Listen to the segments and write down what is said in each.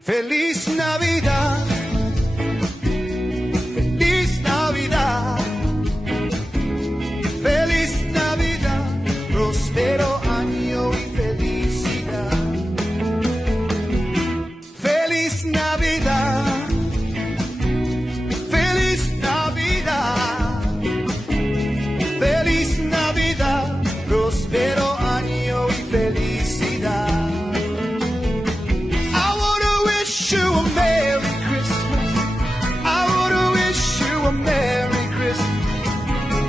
Feliz Navidad, feliz Navidad, feliz Navidad, próspero año y felicidad. Feliz Navidad, feliz Navidad, feliz Navidad, próspero año y felicidad. You a Merry Christmas. I wanna wish you a Merry Christmas.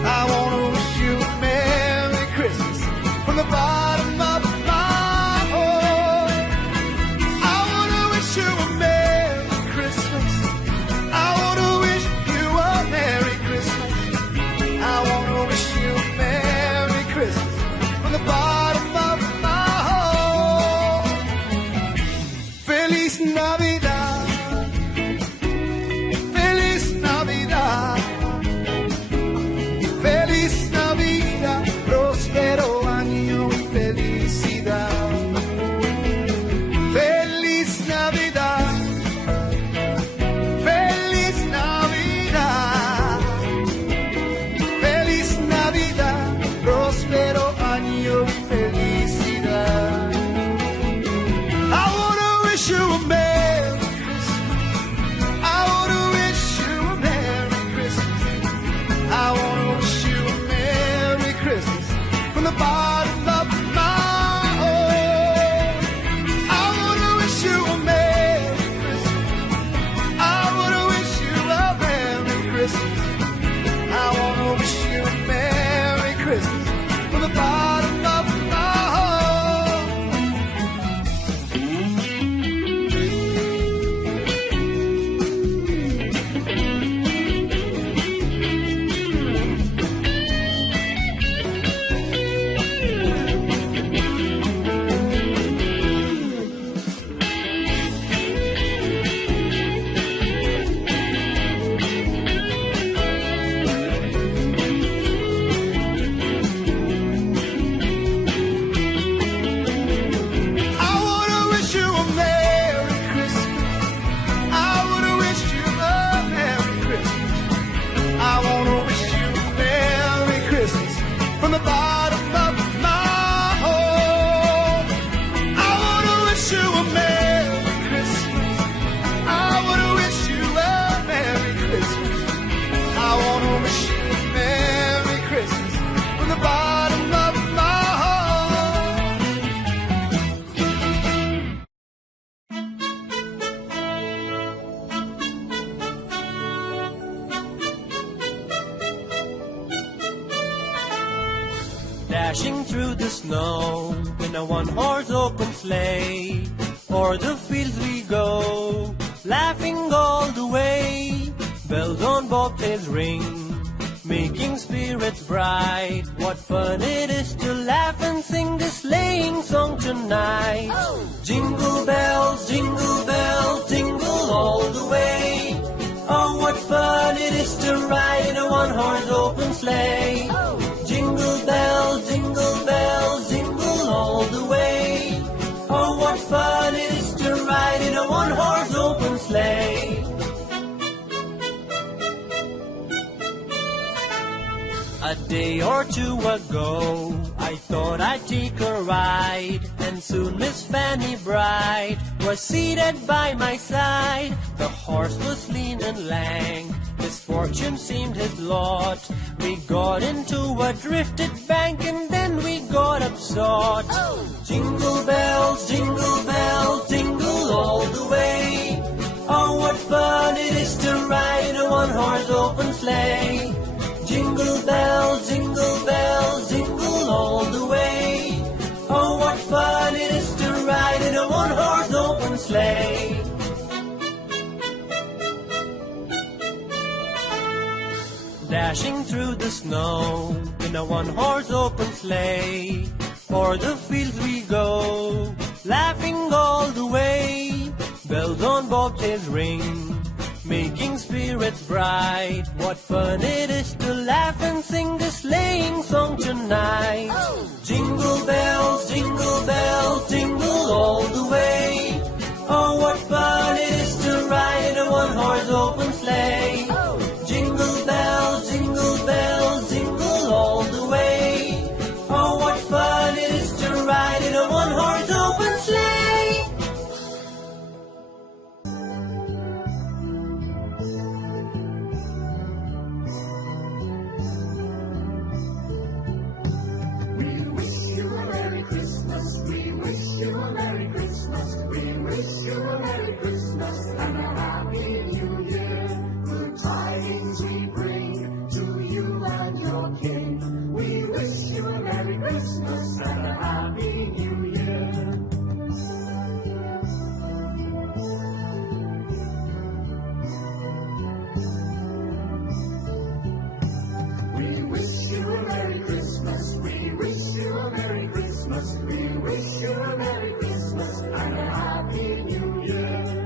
I wanna wish you a Merry Christmas from the bottom of my heart. I wanna wish you a Merry Christmas. I wanna wish you a Merry Christmas. I wanna wish you a Merry Christmas from the bottom of my heart. Feliz Navidad. Dashing through the snow in a one-horse open sleigh, o'er the fields we go, laughing all the way. Bells on bobtails ring, making spirits bright. What fun it is to laugh and sing this sleighing song tonight. Oh! Jingle bells, jingle all the way. Oh, what fun it is to ride in a one-horse open sleigh. Oh! Jingle bells, jingle all the way. Oh, what fun it is to ride in a one-horse open sleigh. A day or two ago, I thought I'd take a ride, and soon Miss Fanny Bright was seated by my side. The horse was lean and lank, misfortune seemed his lot. We got into a drifted bank, and then we got upset. Oh! Jingle bells, jingle all the way. Oh, what fun it is to ride in a one-horse open sleigh. Jingle bells, jingle all the way. Oh, what fun it is to ride in a one-horse open sleigh. Dashing through the snow in a one-horse open sleigh, o'er the fields we go, laughing all the way. Bells on bobtails ring, making spirits bright. What fun it is to laugh and sing this sleighing song tonight. Oh! Jingle bells, jingle all you a Merry Christmas. We wish you a Merry Christmas and a Happy New Year. Good tidings we bring to you and your king. We wish you a Merry Christmas and a Happy New Year. We wish you a Merry Christmas. We wish you a Merry Christmas. We wish you a Merry Christmas and a Happy New Year.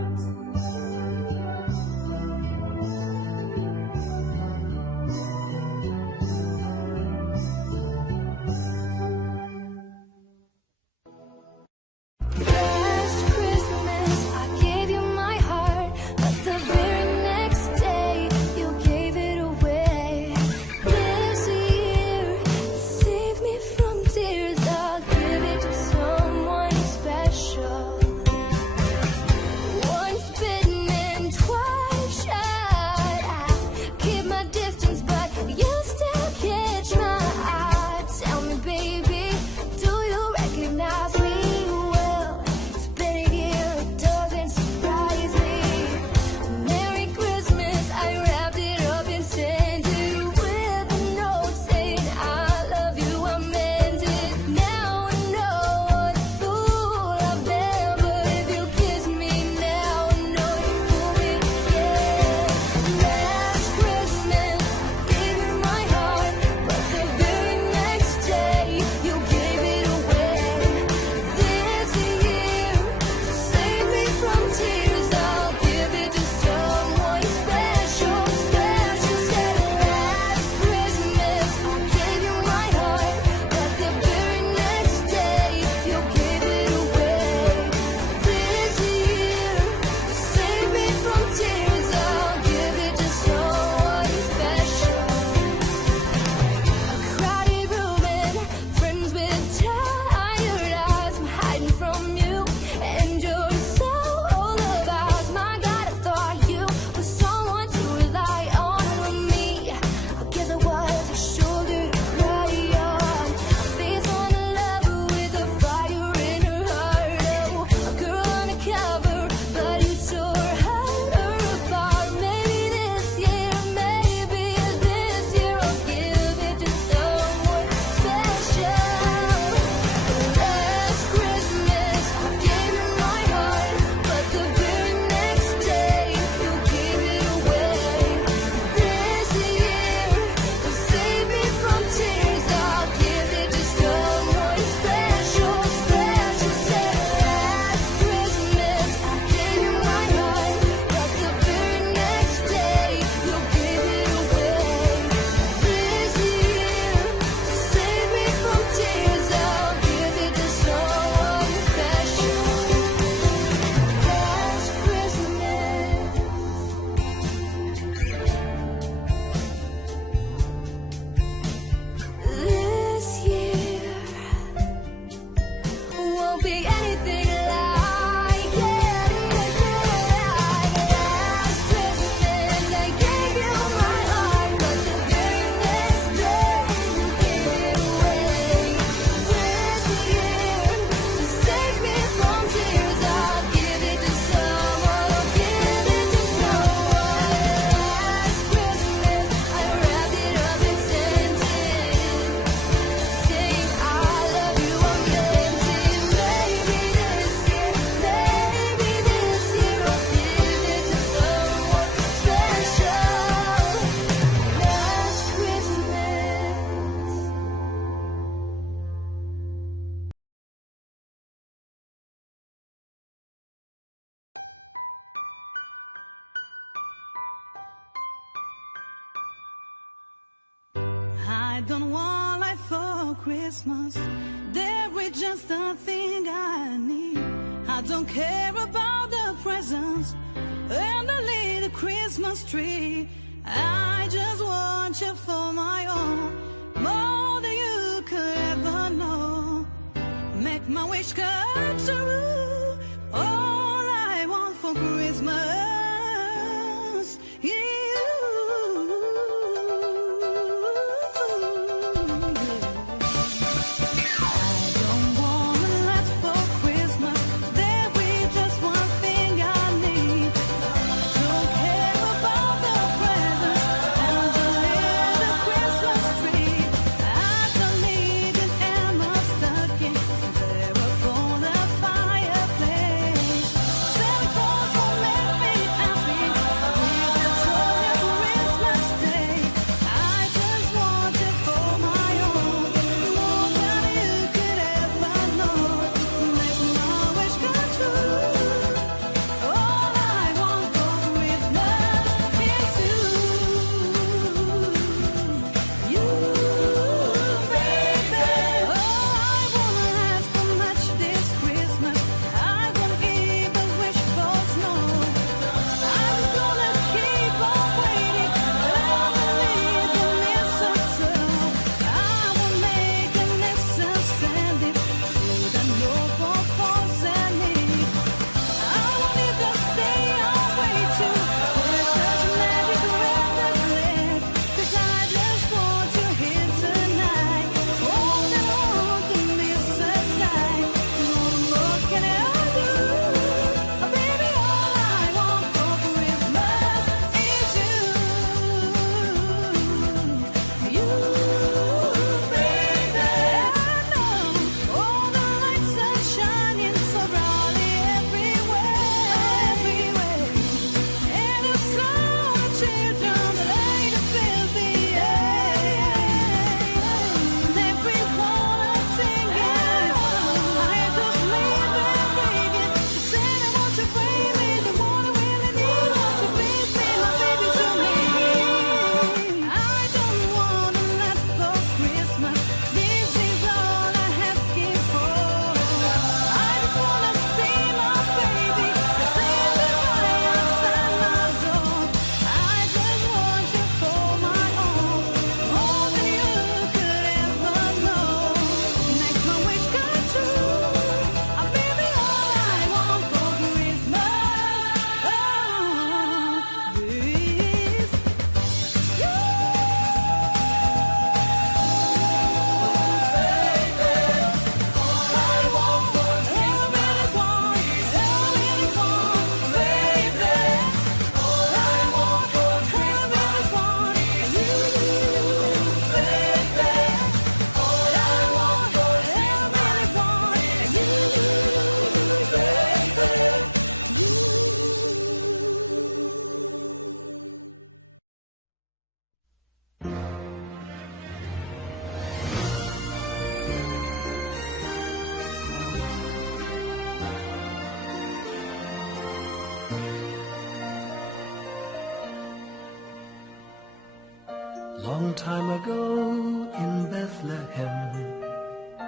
time ago in Bethlehem,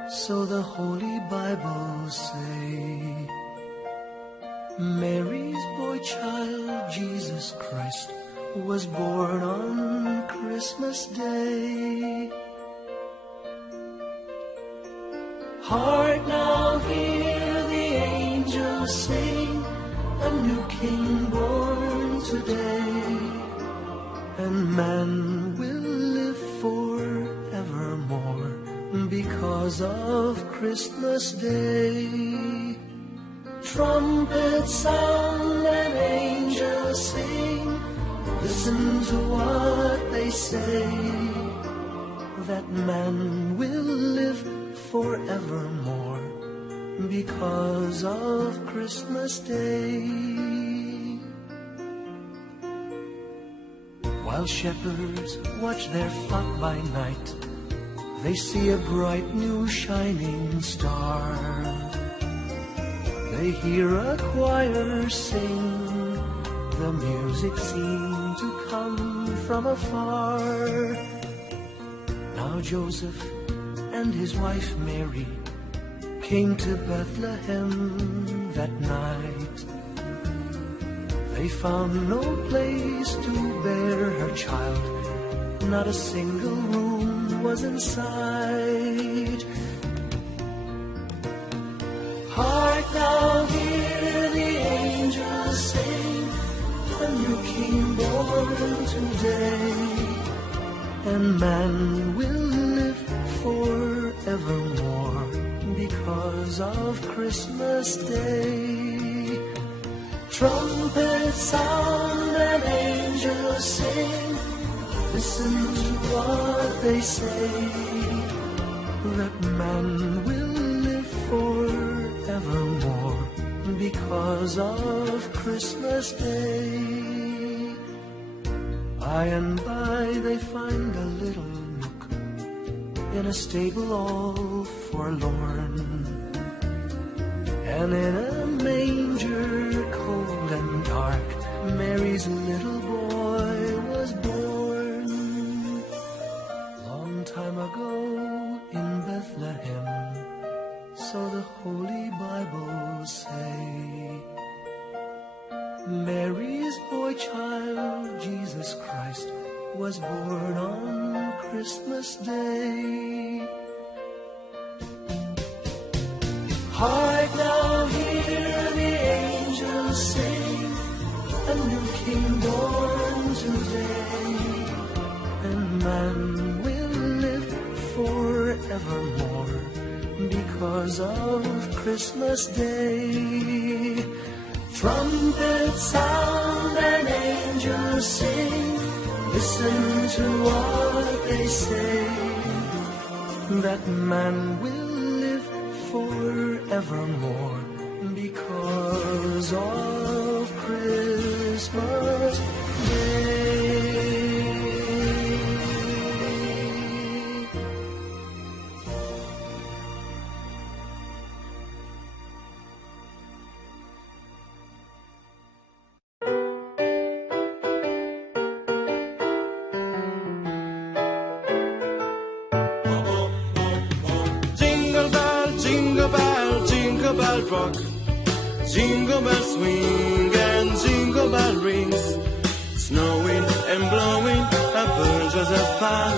so the Holy Bible say, Mary's boy child, Jesus Christ, was born on Christmas Day. Hark now, hear the angels sing, a new King born today, and man will live forevermore because of Christmas Day. Trumpets sound and angels sing, listen to what they say, that man will live forevermore because of Christmas Day. While shepherds watch their flock by night, they see a bright new shining star. They hear a choir sing, the music seemed to come from afar. Now Joseph and his wife Mary came to Bethlehem that night. They found no place to bear her child, not a single room was in sight. Hark now, hear the angels sing, a new King born today, and man will live forevermore because of Christmas Day. Trumpets sound and angels sing, listen to what they say, that man will live forevermore because of Christmas Day. By and by they find a little nook in a stable all forlorn, and in a manger cold and dark, Mary's little boy was born. Long time ago in Bethlehem, so the Holy Bible say, Mary's boy child, Jesus Christ, was born on Christmas Day. Hark now, hear the angels sing, a new King born today, and man will live forevermore because of Christmas Day. Trumpets sound and angels sing, listen to what they say, that man will live forevermore because of Christmas Day. Jingle bell rock, jingle bell swing and jingle bell rings, snowing and blowing a bunches of fun.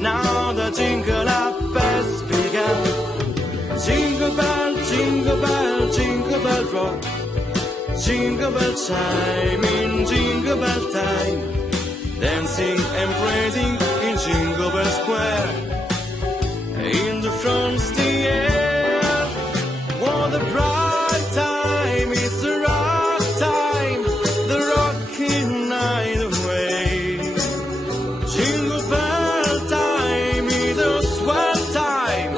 Now the jingle up has begun. Jingle bell, jingle bell, jingle bell rock, jingle bell chime in jingle bell time, dancing and praising in Jingle Bell Square. In the front's the air, what a bright time, it's the rock time, the rocking night away. Jingle bell time is a swell time,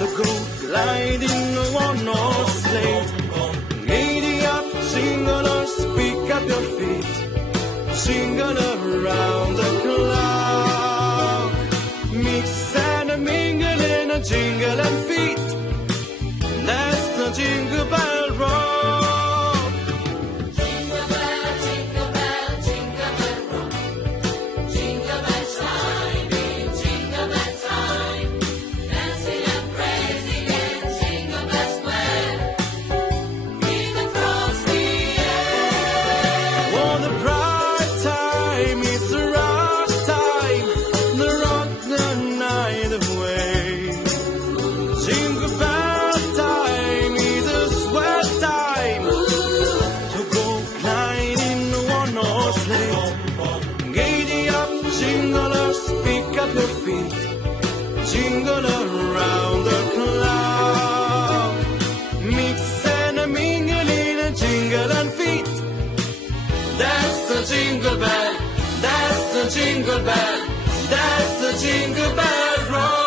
the go gliding one-horse sleigh. Giddy up, jingle or pick up your feet, jingle around the clock. jingle bell. That's the Jingle Bell Rock.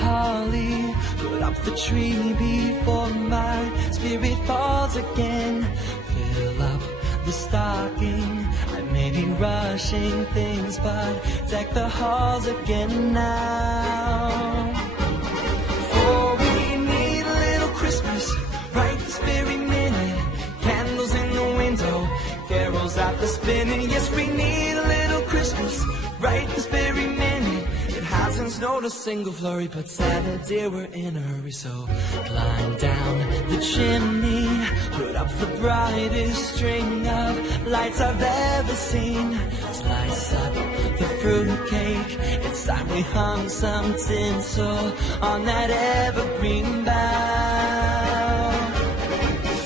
Holly, put up the tree before my spirit falls again. Fill up the stocking. I may be rushing things, but deck the halls again now. For we need a little Christmas right this very minute. Candles in the window, carols at the spinning. Yes, we need a little Christmas right this very minute. Hasn't snowed a single flurry, but Santa dear, we're in a hurry. So climb down the chimney, put up the brightest string of lights I've ever seen. Slice up the fruitcake, it's time we hung some tinsel on that evergreen bough.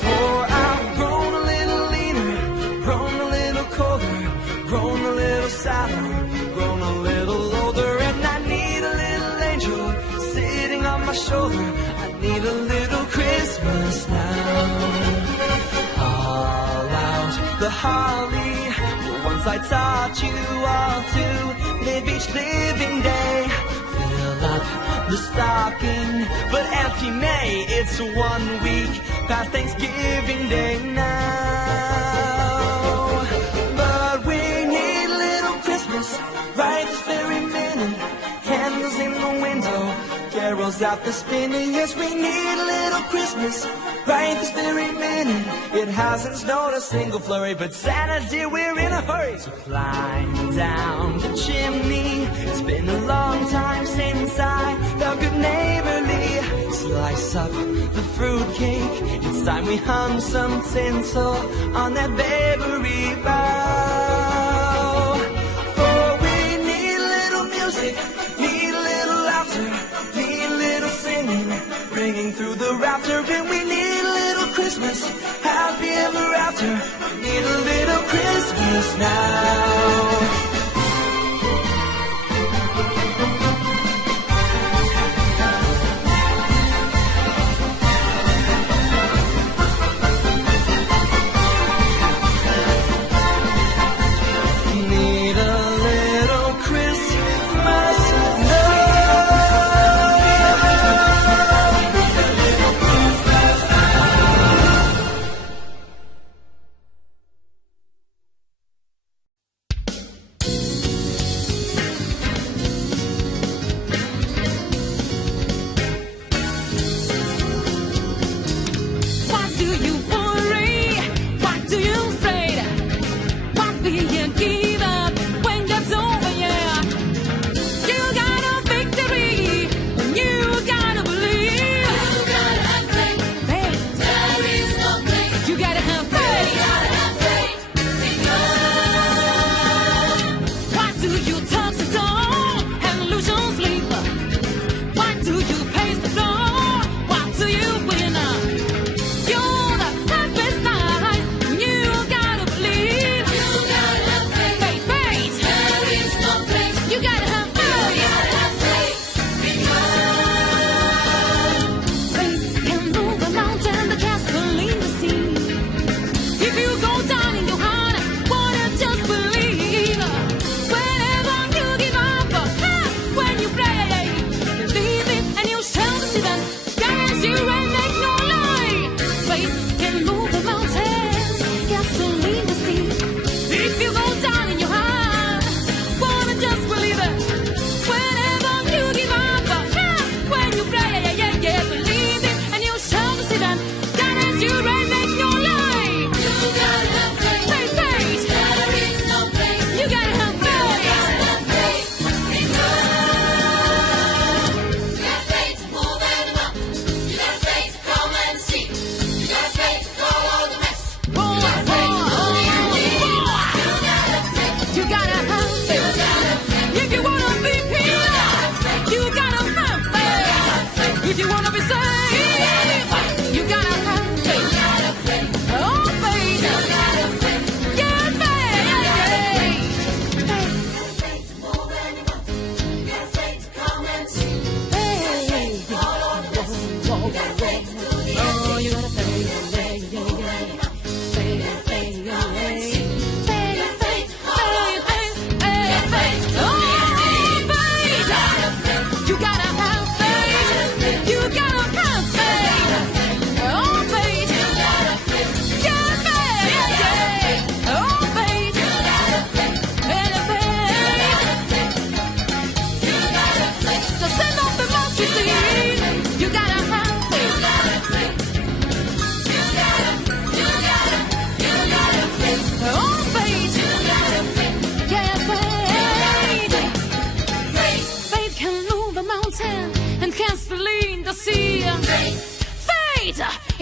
For I've grown a little leaner, grown a little colder, grown a little sadder, grown a little older, and I need a little angel sitting on my shoulder. I need a little Christmas now. All out the holly, once I taught you all to live each living day. Fill up the stocking, but Auntie May, it's 1 week past Thanksgiving Day now. But we need little Christmas right this very minute. Candles in the window, carols out the spinning. Yes, we need little Christmas right this very minute. It hasn't snowed a single flurry, but Santa dear, we're in a hurry. So climb down the chimney. It's been a long time since I felt good neighborly. Slice up the fruitcake. It's time we hung some tinsel on that bakery bough. For we need little music, need a little laughter, need a little singing, ringing through the rafter. And we need a little Christmas, happy ever after. We need a little Christmas now.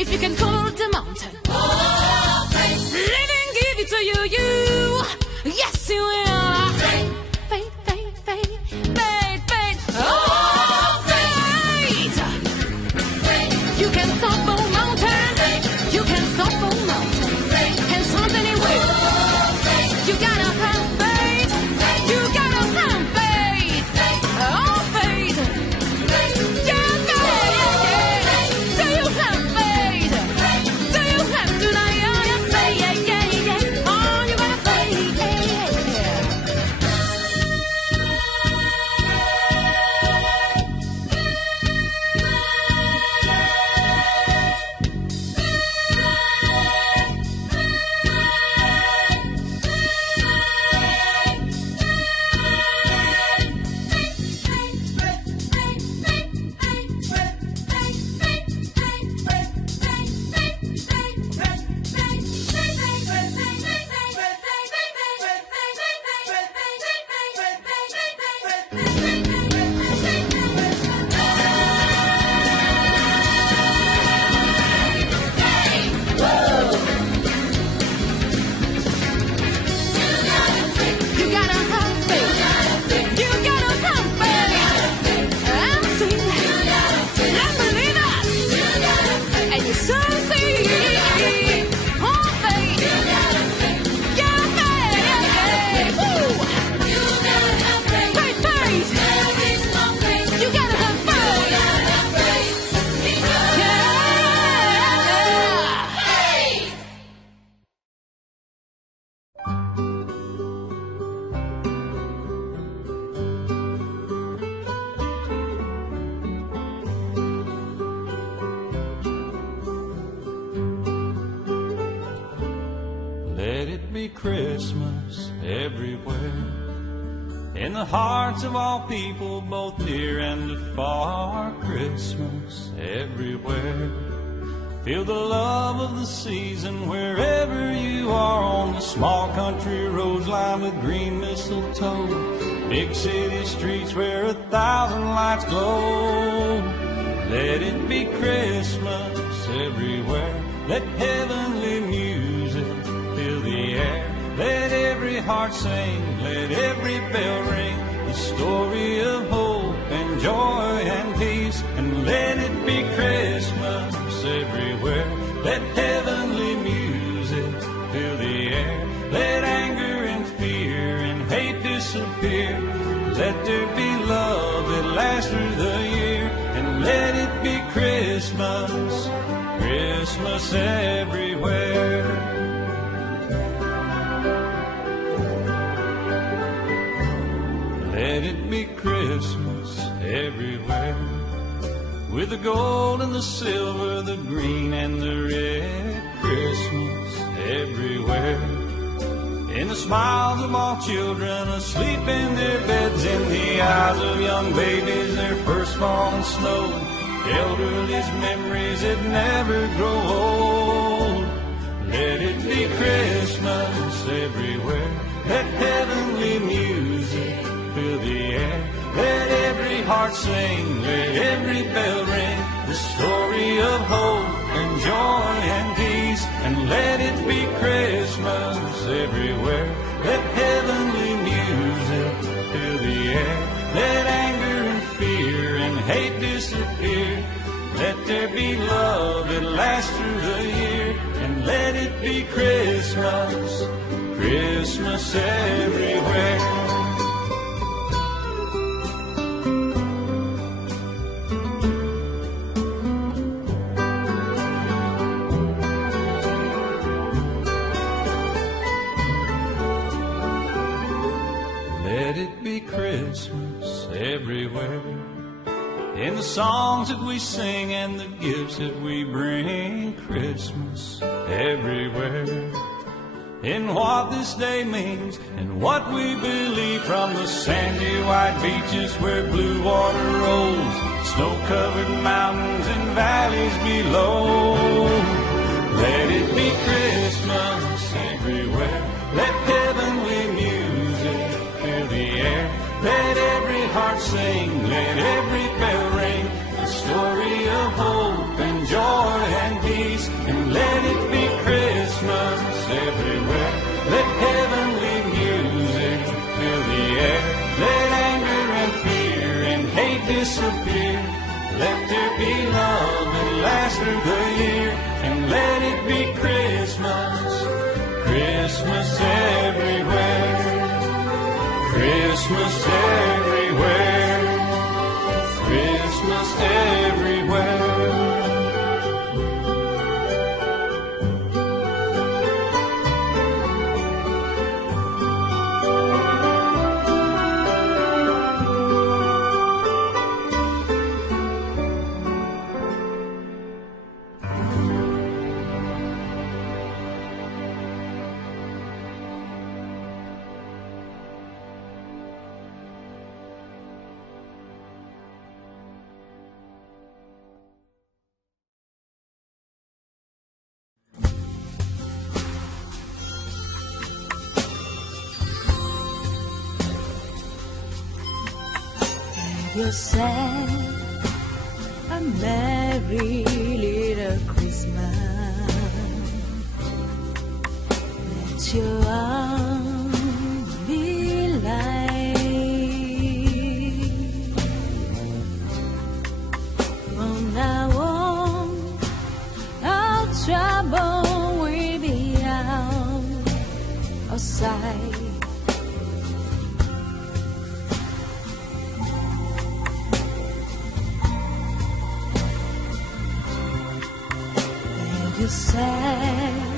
If you can call the mountain, oh, faith. Let me give it to you. Yes, you will. Faith, faith, faith, faith, faith, faith. Oh, faith. Faith. You can stop a mountain. Faith. You can stop a mountain. Faith. And something it will. Oh, faith. You gotta have faith. Faith. You gotta have faith. Faith. Oh, faith. Faith. Yeah, faith. Do you have faith? Do you have tonight? Yeah, yeah, yeah. Oh, you gotta faith. be Christmas everywhere. In the hearts of all people, both near and afar, Christmas everywhere. Feel the love of the season wherever you are, on the small country roads lined with green mistletoe, big city streets where 1,000 lights glow. Let it be Christmas everywhere. Let heavenly music fill the air. Let every heart sing, let every bell ring, the story of hope and joy and peace. And let it be Christmas everywhere. Let heavenly music fill the air. Let anger and fear and hate disappear. Let there be love that lasts through the year. And let it be Christmas, Christmas everywhere. Let it be Christmas everywhere. With the gold and the silver, the green and the red, Christmas everywhere. In the smiles of all children asleep in their beds, in the eyes of young babies, their first falling snow, elderly's memories that never grow old. Let it be Christmas everywhere. Let heavenly music fill the air. Let every heart sing, let every bell ring, the story of hope and joy and peace. And let it be Christmas everywhere. Let heavenly music fill the air. Let anger and fear and hate disappear. Let there be love that lasts through the year. And let it be Christmas, Christmas everywhere. Christmas everywhere. In the songs that we sing and the gifts that we bring, Christmas everywhere. In what this day means and what we believe, from the sandy white beaches where blue water rolls, snow-covered mountains and valleys below. Let it be Christmas everywhere. Let heavenly music fill the air. Let every heart sing, let every bell ring, the story of hope and joy and peace. And let it be Christmas everywhere. Let heavenly music fill the air. Let anger and fear and hate disappear. Let there be love that lasts through the year. And let it be Christmas, Christmas everywhere. Christmas everywhere, Christmas everywhere. Yourself a merry little Christmas. Let your arms be light. From now on, our trouble will be out of sight. Yourself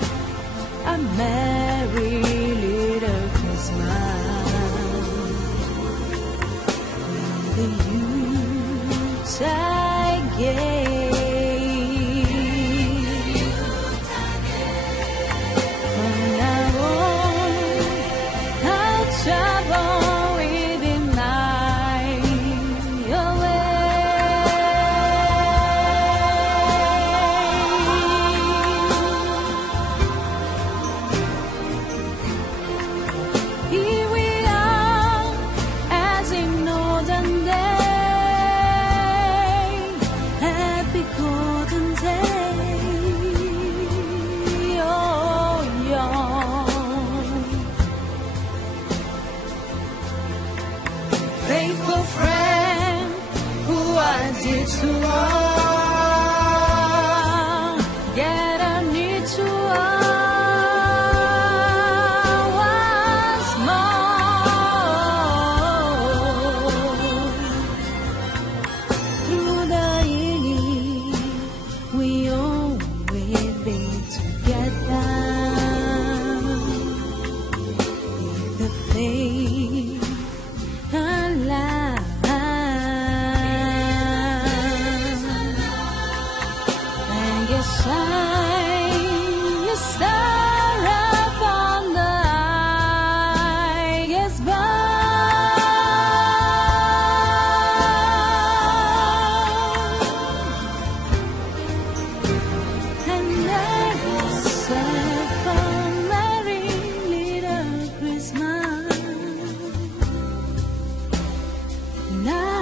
a merry little Christmas. When the Yuletide gay. From now on, golden day. Oh, young. Faithful friend who I did to wrong, yet I need to once more. Through the years, we always be together. With the faith and love. Shine your star upon the highest bough. And there is a merry little Christmas now.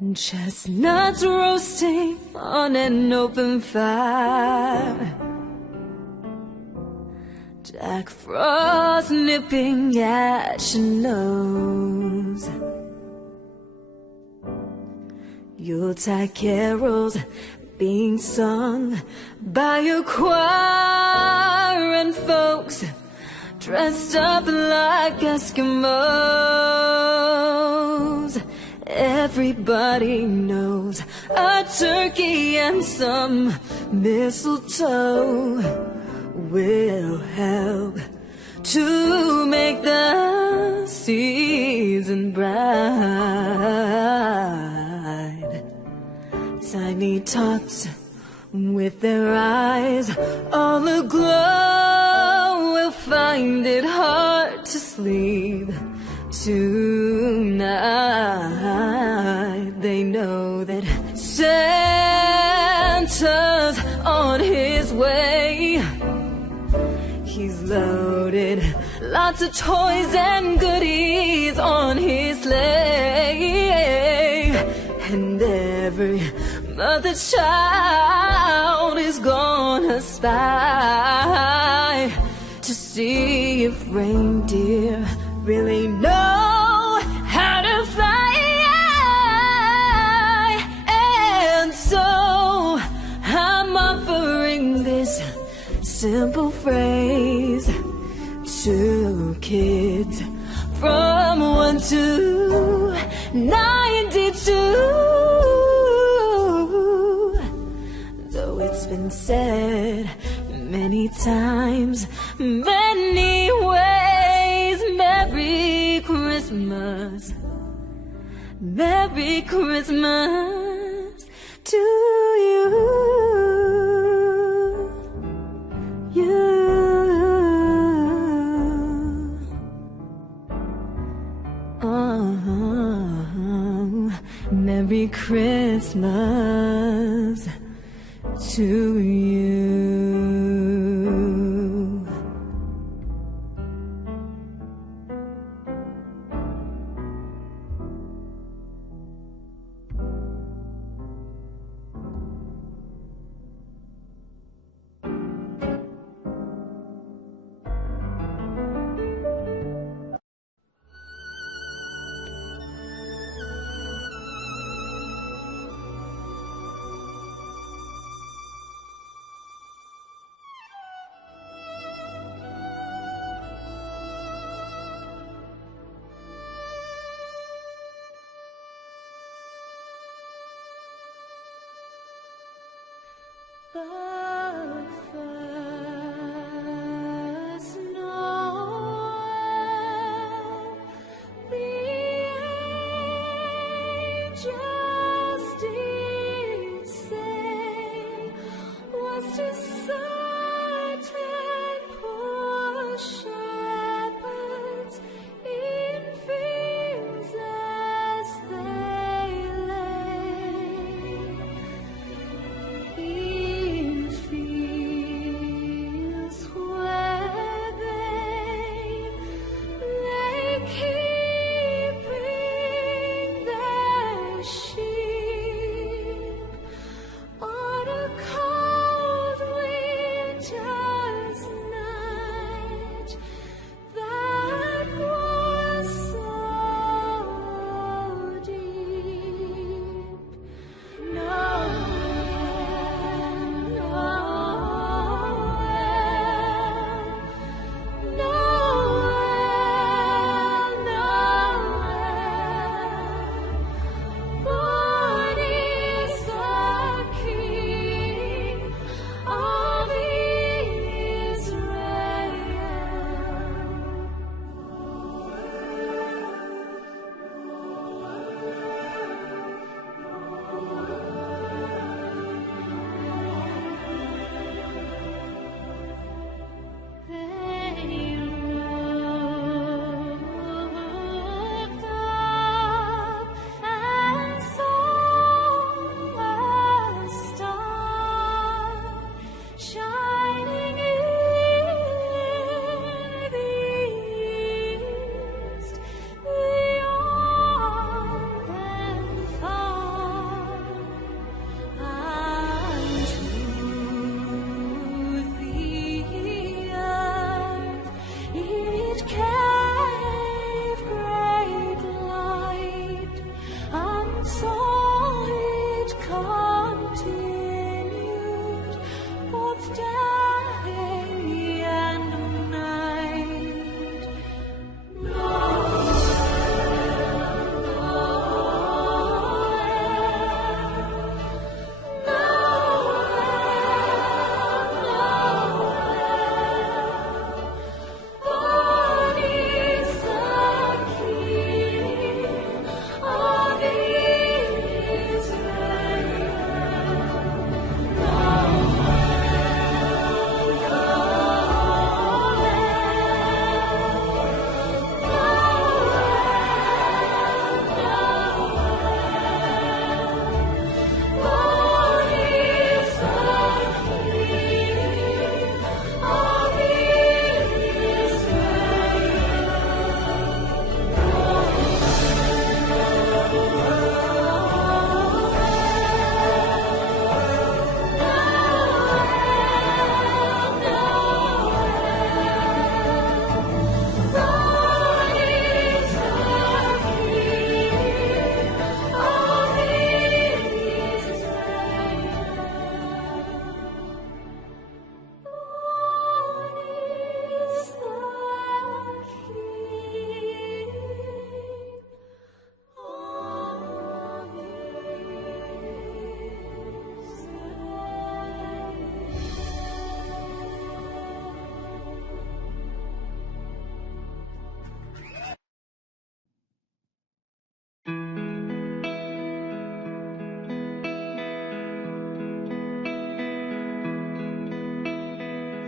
Chestnuts roasting on an open fire, Jack Frost nipping at your nose, Yuletide carols being sung by a choir, and folks dressed up like Eskimos. Everybody knows a turkey and some mistletoe will help to make the season bright. Tiny tots with their eyes all aglow will find it hard to sleep tonight. They know that Santa's on his way. He's loaded lots of toys and goodies on his sleigh, and every mother child is gonna spy to see if reindeer really know how to fly. And so I'm offering this simple phrase to kids from 1 to 92. Though it's been said many times, many ways, Merry Christmas, Merry Christmas to you, you. Oh, Merry Christmas to you. The first Noel, the angels did say, was to certain poor shepherds in fields as they lay. In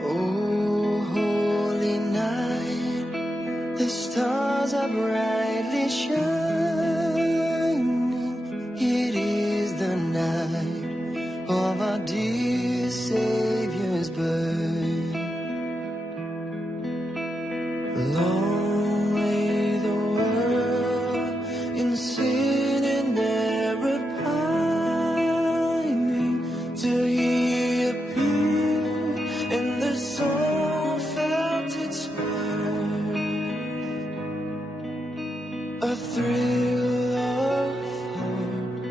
Oh, holy night, the stars are brightly shining. It is the night of our dear Savior's birth. Long lay the world in sin and error pining, till He appeared and the soul felt its worth. A thrill of hope,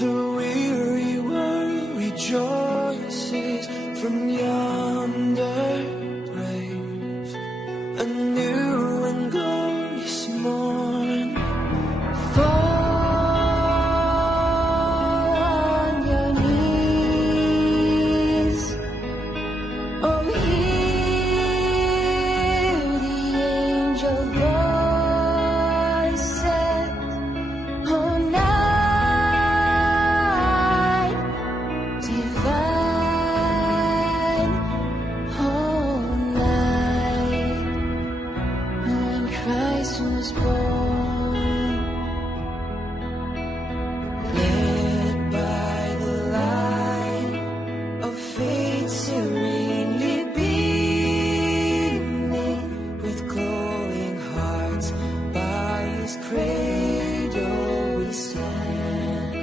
the weary world rejoices from yonder grave. A new and glorious morn. Fall on your knees. Oh, hear the angel voices. Oh, night divine. Oh, night when Christ was born. Led by the light of faith serenely beaming, with glowing hearts by His cradle we stand.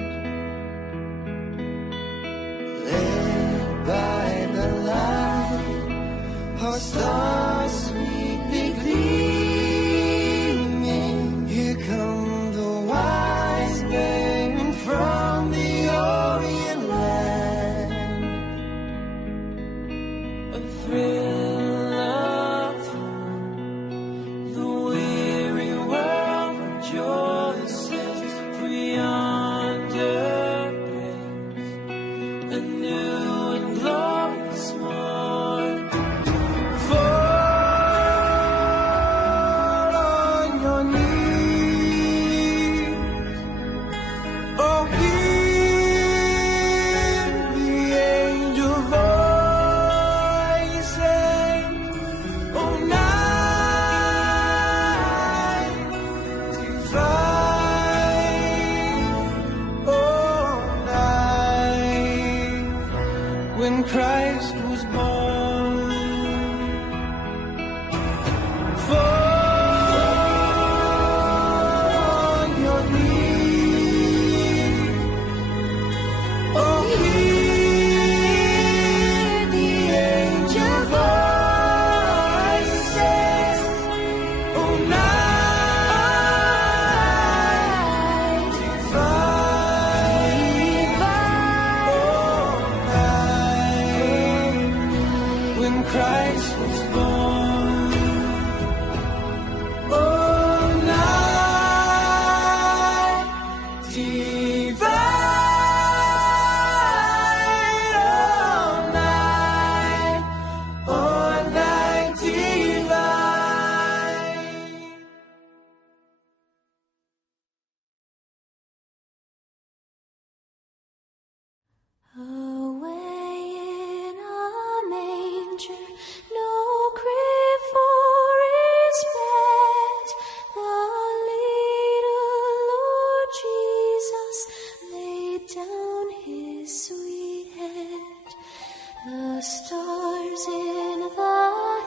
Led by the light, our stars sweetly gleaming. Here come the wise men from the Orient land. A thrill of hope, the weary world rejoices, for yonder breaks a new and glorious morn. Fall on your knees. Oh, hear the angel voices. Oh, night divine. Oh, night when Christ was born. Fall on your knees. Oh, hear the angel voices. Oh, night divine. Oh, night when Christ was born. Oh, night divine. Oh, night divine. Away in a manger, no crib for His bed, the little Lord Jesus laid down His sweet head. The stars in the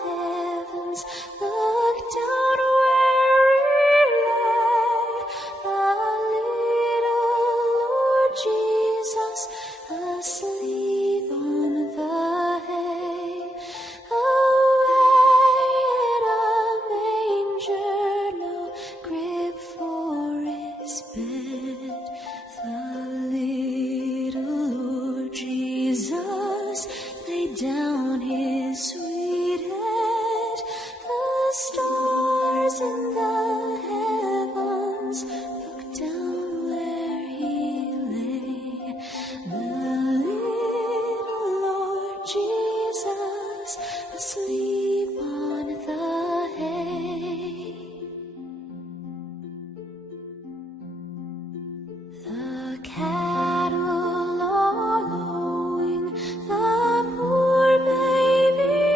heavens looked down where He lay, the little Lord Jesus asleep on the hay. Away in a manger, no crib for His bed, the little Lord Jesus laid down His sweet head. The stars in the heavens looked down where He lay, the little Lord Jesus asleep on the hay. The cattle are lowing, the poor baby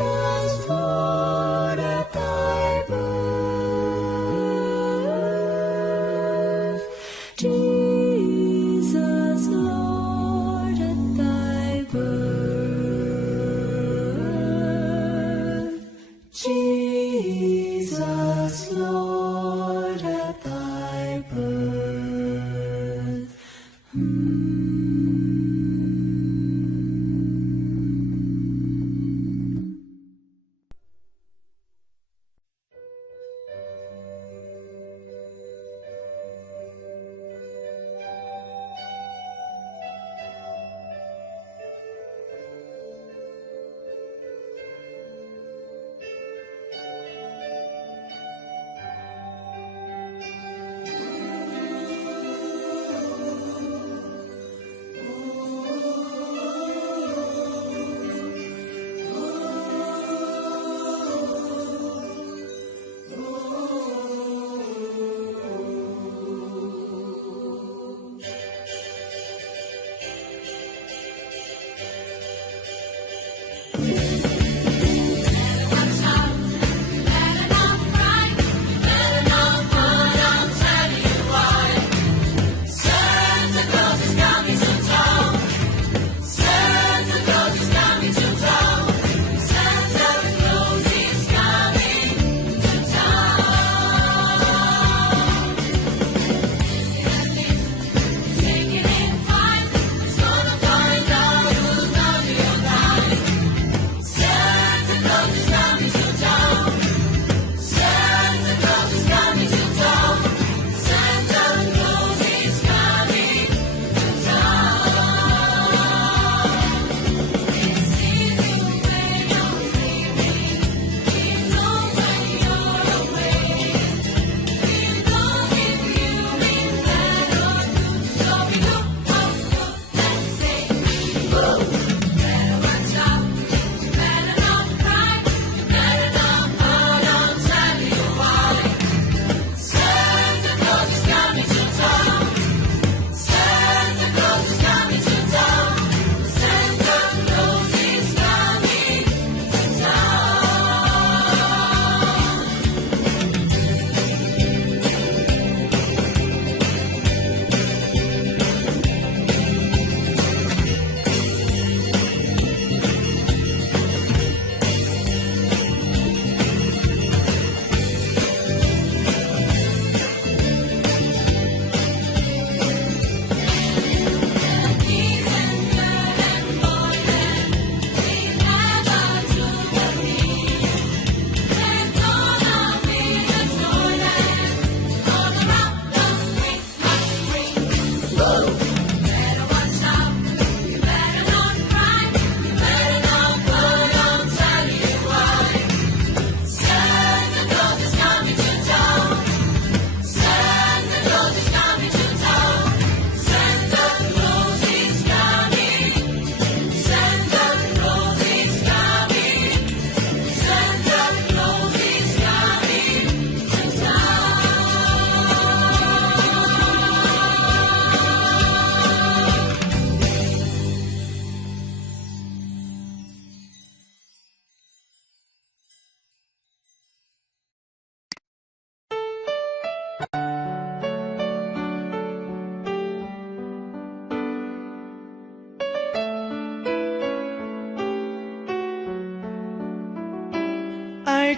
Jesus, Lord, at thy birth,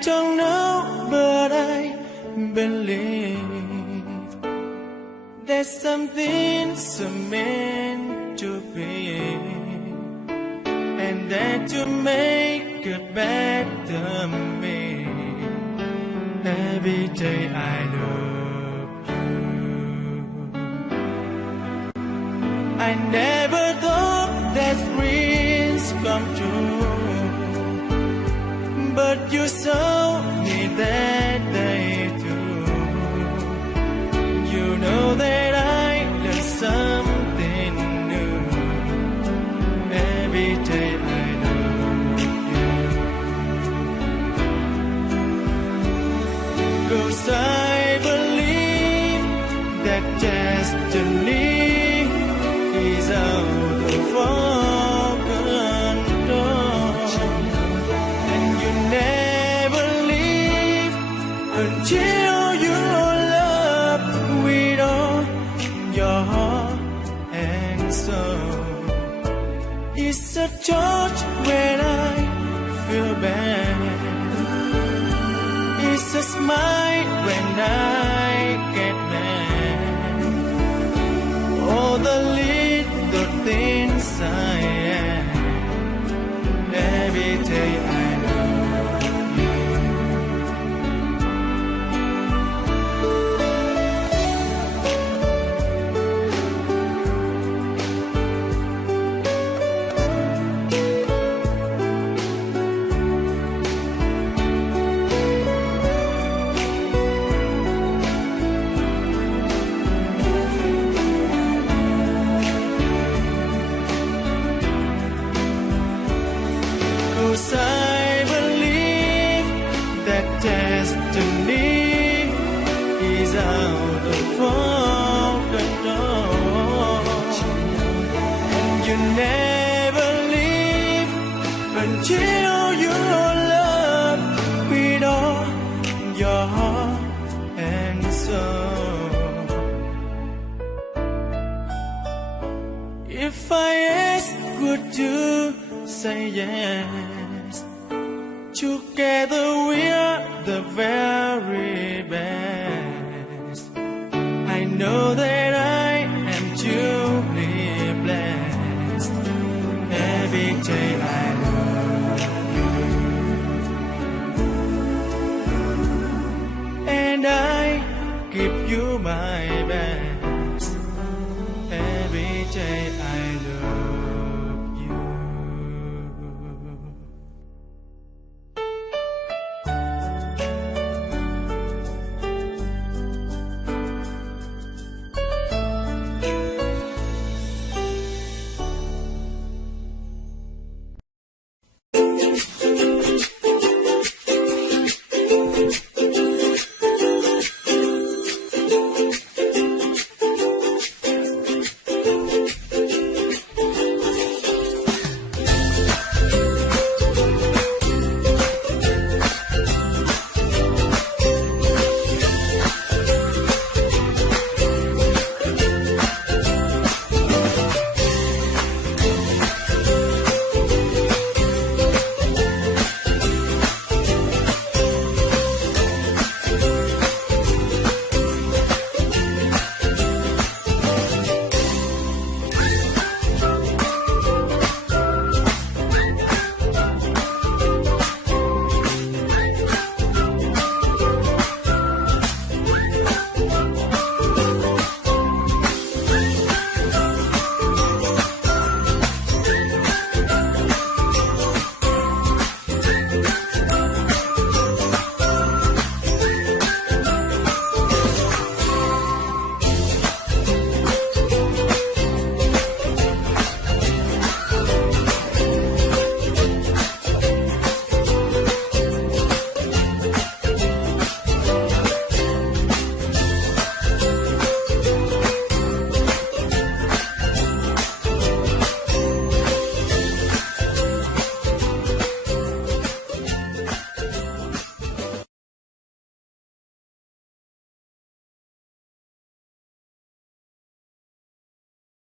don't know, but I believe there's something so meant to be, and that to make it better me. Every day I love you. I never thought that dreams come true, but you saw me that day too. You know that I learned something new. Every day I love you. 'Cause I believe that destiny is out of our control, and you never leave until you love with all your heart and soul. It's a touch when I feel bad. It's a smile when I get mad. All the little things I am. Every day I love you. I believe that destiny is out of our control, and you never leave until you love with all your heart and soul. If I ask, could you say yes? Together we're the very best. I know that I am truly blessed. Every day I love you, and I give you my best. Every day